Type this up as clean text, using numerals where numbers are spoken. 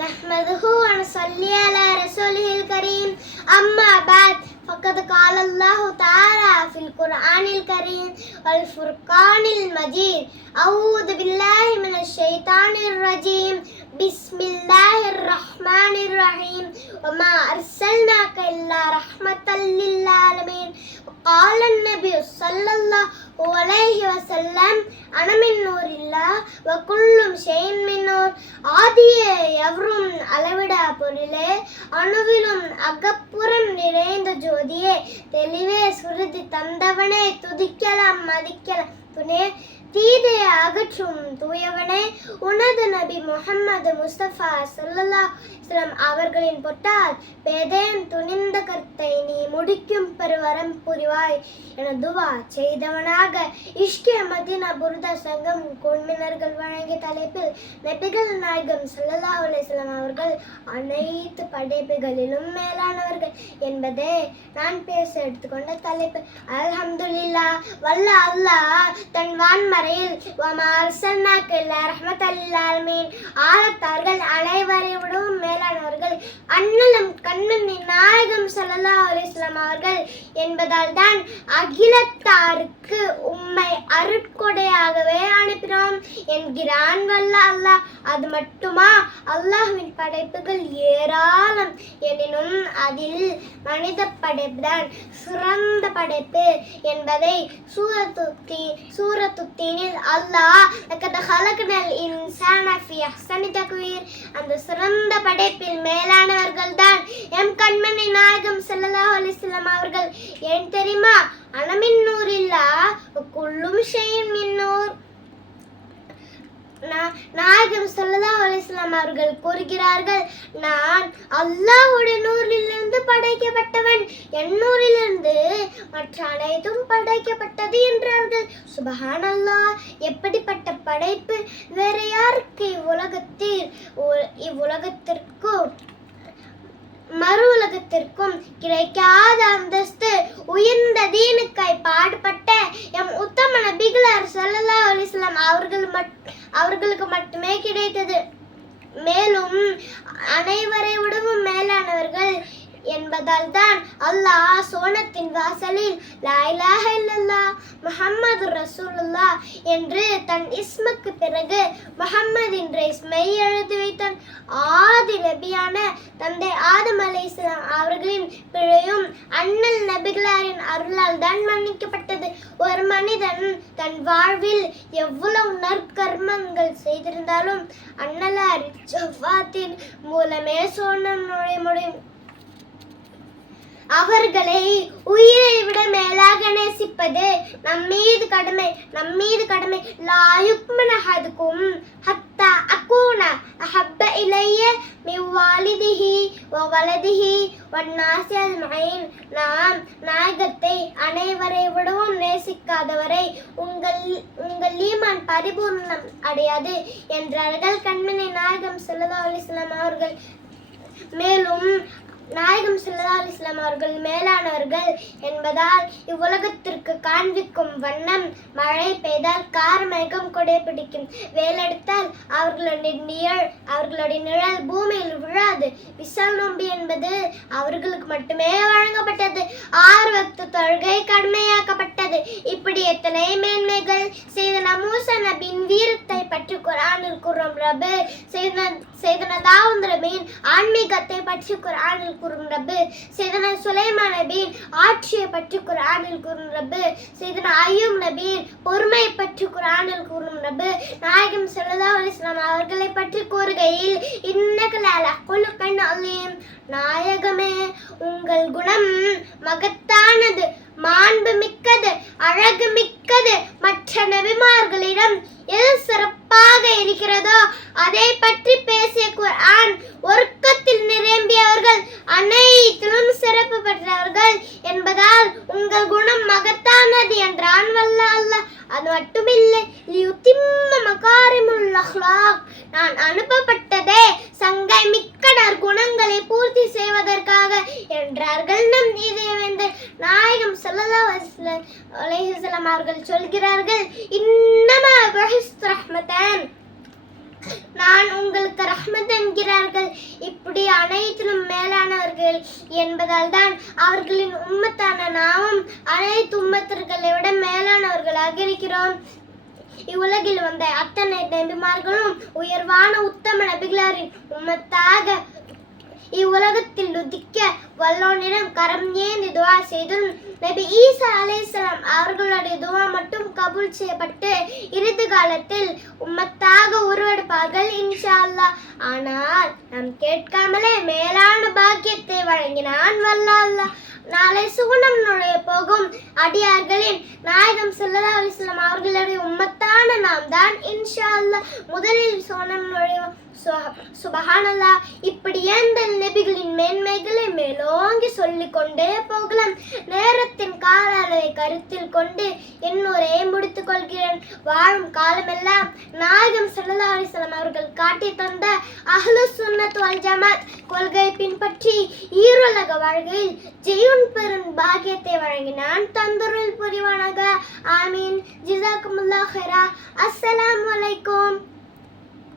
नहमदुहु व नसल्ली अला रसूलिहिल करीम अम्मा बाद फ़क़द क़ाल अल्लाहु तआला फ़िल क़ुरआनिल करीम वल फ़ुरक़ानिल मजीद अऊज़ु बिल्लाहि मिनश शैतानिर रजीम बिस्मिल्लाहिर रहमानिर रहीम वमा अर्सलनाका इल्ला रहमतल लिल आलमीन क़ाल अन्नबी सल्लल्लाहु अलैहि वसल्லம் அன மின் நூரில்லா வ குல்லும் ஷைஇன் மின் நூர். ஆதியே எவரும் அளவிடா பொருளே, அணுவிலும் அகப்புறம் நிறைந்த ஜோதியே, தெளிவே சுருதி தந்தவனே, துதிக்கலாம் மதிக்கலாம் துணே, தீதையை அகற்றும் தூயவனே, உனது நபி முஹம்மது முஸ்தபா ஸல்லல்லாஹு அலைஹி வஸல்லம் அவர்களின் பொட்டால் பேதேன் துணிந்த கருத்தை நீ முடிக்கும் பெருவரம் புரிவாய் என துவா செய்தவனாக இஷ்கிய மதீனா புர்தா சங்கம் குழுமினர்கள் வழங்கிய தலைப்பில் நபிகள் நாயகம் ஸல்லல்லாஹு அலைஹி வஸல்லம் அவர்கள் அனைத்து படைப்புகளிலும் மேலானவர்கள் என்பதே நான் பேச எடுத்துக்கொண்ட தலைப்பு. அல்ஹம்துலில்லாஹ், வல்ல அல்லாஹ் தன் வான்மறையில் வமா அர்சல்னாக இல்லா ரஹ்மத்தல் லில் ஆலமீன், ஆலத்தார்கள் அனைவரை விடவும் மேலானவர்கள் அண்ணலும் கண்மணி நாயகம் ஸல்லல்லாஹு அலைஹி வஸல்லம் அவர்கள் என்பதால் தான் அகிலத்தாருக்கு உம்மை அருட்கொடையாகவே அனுப்பினோம் என்கிறான் வல்ல அல்லாஹ். அது மட்டுமா, அல்லாஹ்வின் படைப்புகள் ஏராளம் எனினும் அதில் மனித படைப்புதான் சிறந்த படைப்பு என்பதை சூரத்துத்தீனில் அல்லாஹ் லக்கத் ஹலக்னல் இன்சான ஃபீ அஹ்ஸனி தக்வீர், அந்த சிறந்த படைப்பில் மேலானவர்கள் தான் எம் கண்மணி நாயகம் ஸல்லல்லாஹு அலைஹி வஸல்லம் அவர்கள். ஏன் தெரியுமா? அனமின் நூரில்லா குல்லும் ஷைஇன் மின் நூர். நாயகம் ஸல்லல்லாஹு அலைஹி வஸல்லம் அவர்கள் கூறுகிறார்கள், நான் அல்லாஹ்வுடைய நூரிலிருந்து படைக்கப்பட்டவன், என் நூரிலிருந்து மற்ற அனைத்தும் படைக்கப்பட்டது என்றார்கள். சுப்ஹானல்லாஹ், எப்படிப்பட்ட படைப்பு! வேற யாருக்கு இவ்வுலகத்திற்கும் மறு உலகத்திற்கும் கிடைக்காத அந்தஸ்து உயர்ந்த தீனுக்காய் பாடுபட்ட எம் உத்தம நபிகளார் ஸல்லல்லாஹு அலைஹி வஸல்லம் அவர்களுக்கு மட்டுமே கிடைத்தது. மேலும் அனைவரை விடவும் மேலானவர்கள் என்பதால் தான் அல்லாஹ் சோனத்தின் வாசலில் லா இலாஹ இல்லல்லாஹ் முஹம்மது ரசூலுல்லாஹ் என்று தன் இஸ்முக்கு பிறகு முஹம்மது என்ற இஸ்மை எழுதி வைத்தான். ஆதி நபியான தந்தை ஆதம் அலைஹிஸ்ஸலாம் அவர்களின் பிழையும் அண்ணல் நபிகளாரின் அருளால் தான் மன்னிக்கப்பட்டது. ஒரு மனிதன் தன் வாழ்வில் எவ்வளவு நற்கர்மங்கள் செய்திருந்தாலும் அண்ணலார் ஜஃபாத்தின் மூலமே சோனம் நுழைய முடியும். அவர்களை உயிரை விட மேலாக நேசிப்பது நம்மீது கடமை. லா யுக்மின அஹதுக்கும் ஹத்தா அகூன அஹப்ப இலைய மின் வாலிதிஹி வ வலதிஹி வன் நாஸி அஜ்மஈன். நாம் நாயகத்தை அனைவரை விடவும் நேசிக்காதவரை உங்கள் ஈமான் பரிபூர்ணம் அடையாது என்றார்கள் கண்மணி நாயகம் ஸல்லல்லாஹு அலைஹி வஸல்லம் அவர்கள். மேலும் நாயகம் ஸல்லல்லாஹு அலைஹி வஸல்லம் அவர்கள் மேலானவர்கள் என்பதால் இவ்வுலகத்திற்கு காண்பிக்கும் வண்ணம் மழை பெய்தால் கார்மேகம் கொடை பிடிக்கும், வேலெடுத்தால் அவர்களுடைய நிழல் பூமியில் விழாது. விசால் நோன்பு என்பது அவர்களுக்கு மட்டுமே வழங்கப்பட்டது. 6 வக்து தொழுகை கடமையாக்கப்பட்டது. இப்படி எத்தனை மேன்மைகள்! செய்தனா மூசா நபியின் வீரத்தை பற்றி குர்ஆனில் கூறும் ரப்பு, செய்தனா தாவூத் நபியின் ஆன்மீகத்தை பற்றி குர்ஆனில் கூறும் ரப்பு, செய்தனா சுலைமான் நபியின் ஆட்சியை பற்றி குர்ஆனில் கூறும் ரப்பு, செய்தனா அய்யூப் நபியின் பொறுமை பற்றி குர்ஆனில் கூறும் ரப்பு, நாயகம் ஸல்லல்லாஹு அலைஹி வஸல்லம் அவர்களை பற்றி கூறுகையில் இன்னக லஅலா குலுகின் அலீம், நாயகமே உங்கள் குணம் மகத்தானது, மாண்பு மிக்கது, அழகு மிக்கது. மற்ற நபிமார்களிடம் எது சிறப்பாக இருக்கிறதோ அதை பற்றி பேசிய குர்ஆன் ஒருக்கத்தில் நிரம்பியவர்கள், அனைத்திலும் சிறப்பு பெற்றவர்கள் என்பதால் உங்கள் குணம் மகத்தானது என்றான் வல்ல அல்லாஹ். அது மட்டுமில்லை, லியுத்திம்ம மகாரிமுல் அஹ்லாக், நான் அனுப்பப்பட்டதே சங்கை மிக்க நற்குணங்களை பூர்த்தி செய்வதற்காக என்றார்கள் நம் இதயவேந்தர் நாயகம் ஸல்லல்லாஹு அலைஹி வஸல்லம் அலைஹிஸ்ஸலாம் அவர்கள் சொல்கிறார்கள், இன்னமா புஇஸ்து ரஹ்மத்தன், நான் உங்களுக்கு ரஹ்மத் என்கிறார்கள். இப்படி அனைத்திலும் மேலானவர்கள் என்பதால் தான் அவர்களின் உம்மத்தான நாமும் அனைத்து உம்மத்தர்களை விட மேலானவர்களாக இருக்கிறோம். இவ்வுலகில் வந்த அத்தனை நபிமார்களும் உயர்வான உத்தம நபிகளாரின் உம்மத்தாக இவ்வுலகத்தில் உதிக்க வல்லோனிடம் கரம் ஏந்தி துவா செய்தும் நபி ஈசா அலைஹிஸ்ஸலாம் அவர்களுடைய துவா மட்டும் கபூல் செய்யப்பட்டு இறுதி காலத்தில் உம்மத்தாக உருவெடுப்பார்கள் இன்ஷா அல்லாஹ். ஆனால் நாம் கேட்காமலே மேலான பாக்கியத்தை வழங்கினான் வல்ல அல்லாஹ். நாளை சுகுணம் நுழைய போகும் அடியார்களின் நாயகம் ஸல்லல்லாஹு அலைஹி வஸல்லம் அவர்களுடைய உம்மத்தான நாம் தான் இன்ஷா அல்லாஹ் முதலில் சுகுணம் நுழைவோம். சுபஹானல்லாஹ். இப்படி எந்த நபிகளின் மேன்மைகளை மேலோங்கி சொல்லிக் கொண்டே போகலாம். நேரத்தின் கால அளவை கருத்தில் கொண்டு என்னுரை முடித்துக் கொள்கிறேன். வாழும் காலமெல்லாம் நாயகம் ஸல்லல்லாஹு அலைஹி வஸல்லம் அவர்கள் காட்டி தந்த அஹ்லுஸ் சுன்னத் வல் ஜமாத் கொள்கை பின்பற்றி ஈருலக வாழ்க்கையில் ஜெயுன் பெரும் பாக்கியத்தை வழங்கினான் தந்தருள் புரிவானாக. ஆமீன். ஜஸாக்குமுல்லாஹ் ஹைரா. அஸ்ஸலாமு அலைக்கும்.